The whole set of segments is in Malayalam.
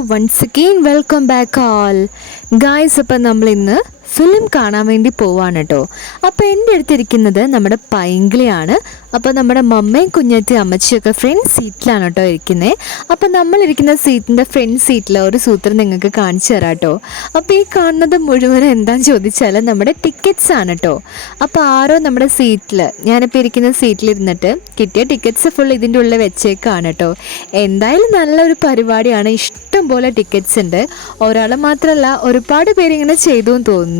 once again welcome back all guys. അപ്പോൾ നമ്മൾ ഇന്ന് ഫിലിം കാണാൻ വേണ്ടി പോവാണ് കേട്ടോ. അപ്പോൾ എൻ്റെ അടുത്തിരിക്കുന്നത് നമ്മുടെ പൈങ്കിളിയാണ്. അപ്പോൾ നമ്മുടെ മമ്മയും കുഞ്ഞത്തി അമ്മച്ചിയൊക്കെ ഫ്രണ്ട് സീറ്റിലാണ് കേട്ടോ ഇരിക്കുന്നത്. അപ്പോൾ നമ്മളിരിക്കുന്ന സീറ്റിൻ്റെ ഫ്രണ്ട് സീറ്റിൽ ഒരു സൂത്രം നിങ്ങൾക്ക് കാണിച്ചു തരാം കേട്ടോ. അപ്പോൾ ഈ കാണുന്നത് മുഴുവനും എന്താണെന്ന് ചോദിച്ചാൽ നമ്മുടെ ടിക്കറ്റ്സ് ആണ് കേട്ടോ. അപ്പോൾ ആരോ നമ്മുടെ സീറ്റിൽ, ഞാനിപ്പോൾ ഇരിക്കുന്ന സീറ്റിലിരുന്നിട്ട് കിട്ടിയ ടിക്കറ്റ്സ് ഫുൾ ഇതിൻ്റെ ഉള്ളിൽ വെച്ചേക്കാണ് കേട്ടോ. എന്തായാലും നല്ലൊരു പരിപാടിയാണ്. ഇഷ്ടം പോലെ ടിക്കറ്റ്സ് ഉണ്ട്. ഒരാൾ മാത്രമല്ല, ഒരുപാട് പേരിങ്ങനെ ചെയ്തു എന്ന് തോന്നുന്നു.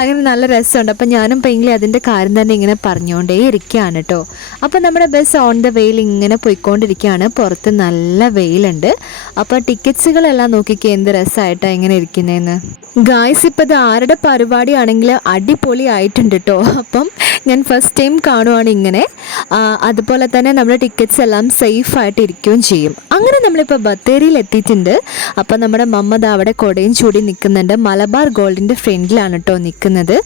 അങ്ങനെ നല്ല രസമുണ്ട്. അപ്പം ഞാനും പൈങ്കിളി അതിൻ്റെ കാര്യം തന്നെ ഇങ്ങനെ പറഞ്ഞുകൊണ്ടേ ഇരിക്കുകയാണ് കേട്ടോ. അപ്പോൾ നമ്മുടെ ബസ് ഓൺ ദ വെയിൽ ഇങ്ങനെ പോയിക്കൊണ്ടിരിക്കുകയാണ്. പുറത്ത് നല്ല വെയിലുണ്ട്. അപ്പോൾ ടിക്കറ്റ്സുകളെല്ലാം നോക്കിക്കേ എന്ത് രസമായിട്ടാണ് എങ്ങനെ ഇരിക്കുന്നതെന്ന്. ഗായ്സ്, ഇപ്പോൾ ഇത് ആരുടെ പരിപാടിയാണെങ്കിൽ അടിപൊളി ആയിട്ടുണ്ട് കേട്ടോ. അപ്പം ഞാൻ ഫസ്റ്റ് ടൈം കാണുവാണ് ഇങ്ങനെ. അതുപോലെ തന്നെ നമ്മുടെ ടിക്കറ്റ്സ് എല്ലാം സേഫായിട്ട് ഇരിക്കുകയും ചെയ്യും. അങ്ങനെ നമ്മളിപ്പോൾ ബത്തേരിയിൽ എത്തിയിട്ടുണ്ട്. അപ്പോൾ നമ്മുടെ മമ്മദ് അവിടെ കൊടയും ചൂടി നിൽക്കുന്നുണ്ട്. മലബാർ ഗോൾഡിൻ്റെ ഫ്രണ്ടിലാണ് കേട്ടോ നിൽക്കുന്നത്.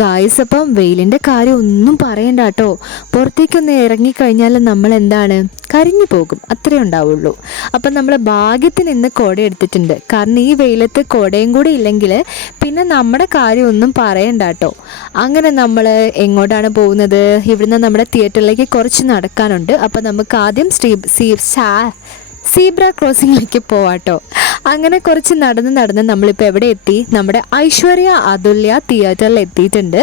ഗായ്സ്, അപ്പം വെയിലിൻ്റെ കാര്യം ഒന്നും പറയണ്ട കേട്ടോ. പുറത്തേക്കൊന്ന് ഇറങ്ങിക്കഴിഞ്ഞാൽ നമ്മൾ എന്താണ് കരിഞ്ഞു പോകും, അത്രേ ഉണ്ടാവുള്ളൂ. അപ്പം നമ്മൾ ഭാഗ്യത്തിന് ഇന്ന് കുട എടുത്തിട്ടുണ്ട്. കാരണം ഈ വെയിലത്ത് കുടയും കൂടി ഇല്ലെങ്കിൽ പിന്നെ നമ്മുടെ കാര്യം ഒന്നും പറയണ്ട കേട്ടോ. അങ്ങനെ നമ്മൾ എങ്ങോട്ടാണ് പോകുന്നത്? ഇവിടുന്ന് നമ്മുടെ തിയേറ്ററിലേക്ക് കുറച്ച് നടക്കാനുണ്ട്. അപ്പോൾ നമുക്ക് ആദ്യം സീബ്ര ക്രോസിങ്ങിലേക്ക് പോവാട്ടോ. അങ്ങനെ കുറച്ച് നടന്ന് നമ്മളിപ്പോൾ എവിടെ എത്തി? നമ്മുടെ ഐശ്വര്യ അതുല്യ തിയേറ്ററിൽ എത്തിയിട്ടുണ്ട്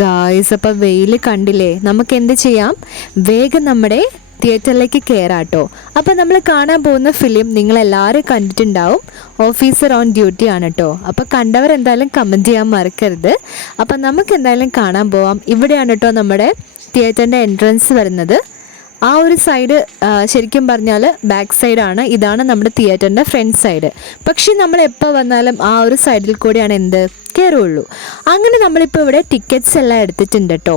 ഗായ്സ്. അപ്പോൾ വെയിൽ കണ്ടില്ലേ? നമുക്ക് എന്ത് ചെയ്യാം, വേഗം നമ്മുടെ തിയേറ്ററിലേക്ക് കയറാട്ടോ. അപ്പോൾ നമ്മൾ കാണാൻ പോകുന്ന ഫിലിം നിങ്ങളെല്ലാവരും കണ്ടിട്ടുണ്ടാവും. ഓഫീസർ ഓൺ ഡ്യൂട്ടി ആണ് കേട്ടോ. അപ്പോൾ കണ്ടവരെന്തായാലും കമൻറ്റ് ചെയ്യാൻ മറക്കരുത്. അപ്പോൾ നമുക്ക് എന്തായാലും കാണാൻ പോവാം. ഇവിടെയാണ് കേട്ടോ നമ്മുടെ തിയേറ്ററിൻ്റെ എൻട്രൻസ് വരുന്നത്. ആ ഒരു സൈഡ് ശരിക്കും പറഞ്ഞാൽ ബാക്ക് സൈഡാണ്. ഇതാണ് നമ്മുടെ തിയേറ്ററിൻ്റെ ഫ്രണ്ട് സൈഡ്. പക്ഷേ നമ്മൾ എപ്പോൾ വന്നാലും ആ ഒരു സൈഡിൽ കൂടിയാണ് എന്ത് കയറുള്ളൂ. അങ്ങനെ നമ്മളിപ്പോൾ ഇവിടെ ടിക്കറ്റ്സ് എല്ലാം എടുത്തിട്ടുണ്ട് കേട്ടോ.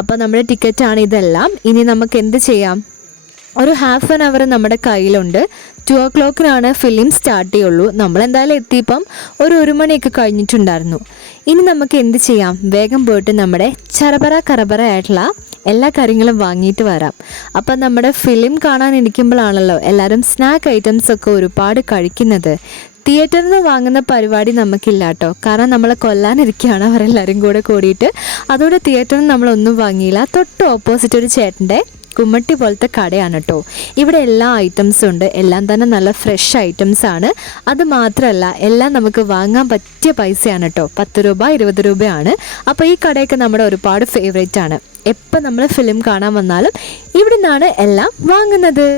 അപ്പോൾ നമ്മുടെ ടിക്കറ്റാണ് ഇതെല്ലാം. ഇനി നമുക്ക് എന്ത് ചെയ്യാം, ഒരു ഹാഫ് ആൻ അവർ നമ്മുടെ കയ്യിലുണ്ട്. 2 o'clock ഫിലിം സ്റ്റാർട്ട് ചെയ്യുള്ളൂ. നമ്മളെന്തായാലും എത്തിയപ്പം ഒരു 1 മണിയൊക്കെ കഴിഞ്ഞിട്ടുണ്ടായിരുന്നു. ഇനി നമുക്ക് എന്ത് ചെയ്യാം, വേഗം പോയിട്ട് നമ്മുടെ കറബറ ആയിട്ടുള്ള എല്ലാ കാര്യങ്ങളും വാങ്ങിയിട്ട് വരാം. അപ്പം നമ്മുടെ ഫിലിം കാണാൻ ഇരിക്കുമ്പോഴാണല്ലോ എല്ലാവരും സ്നാക്ക് ഐറ്റംസൊക്കെ ഒരുപാട് കഴിക്കുന്നത്. തിയേറ്ററിൽ നിന്ന് വാങ്ങുന്ന പരിപാടി നമുക്കില്ല കേട്ടോ. കാരണം നമ്മളെ കൊല്ലാനിരിക്കുകയാണ് അവരെല്ലാവരും കൂടെ കൂടിയിട്ട്. അതുകൊണ്ട് തിയേറ്ററിൽ നിന്ന് നമ്മളൊന്നും വാങ്ങിയില്ല. തൊട്ട് ഓപ്പോസിറ്റ് ഒരു ചേട്ടൻ്റെ കുമ്മട്ടി പോലത്തെ കടയാണ് കേട്ടോ. ഇവിടെ എല്ലാ ഐറ്റംസും ഉണ്ട്. എല്ലാം തന്നെ നല്ല ഫ്രഷ് ഐറ്റംസ് ആണ്. അത് മാത്രമല്ല എല്ലാം നമുക്ക് വാങ്ങാൻ പറ്റിയ പൈസയാണ് കേട്ടോ. 10 രൂപ 20 രൂപയാണ്. അപ്പോൾ ഈ കടയൊക്കെ നമ്മുടെ ഒരുപാട് ഫേവറേറ്റ് ആണ്. എപ്പോൾ നമ്മൾ ഫിലിം കാണാൻ വന്നാലും ഇവിടെ നിന്നാണ് എല്ലാം വാങ്ങുന്നത്.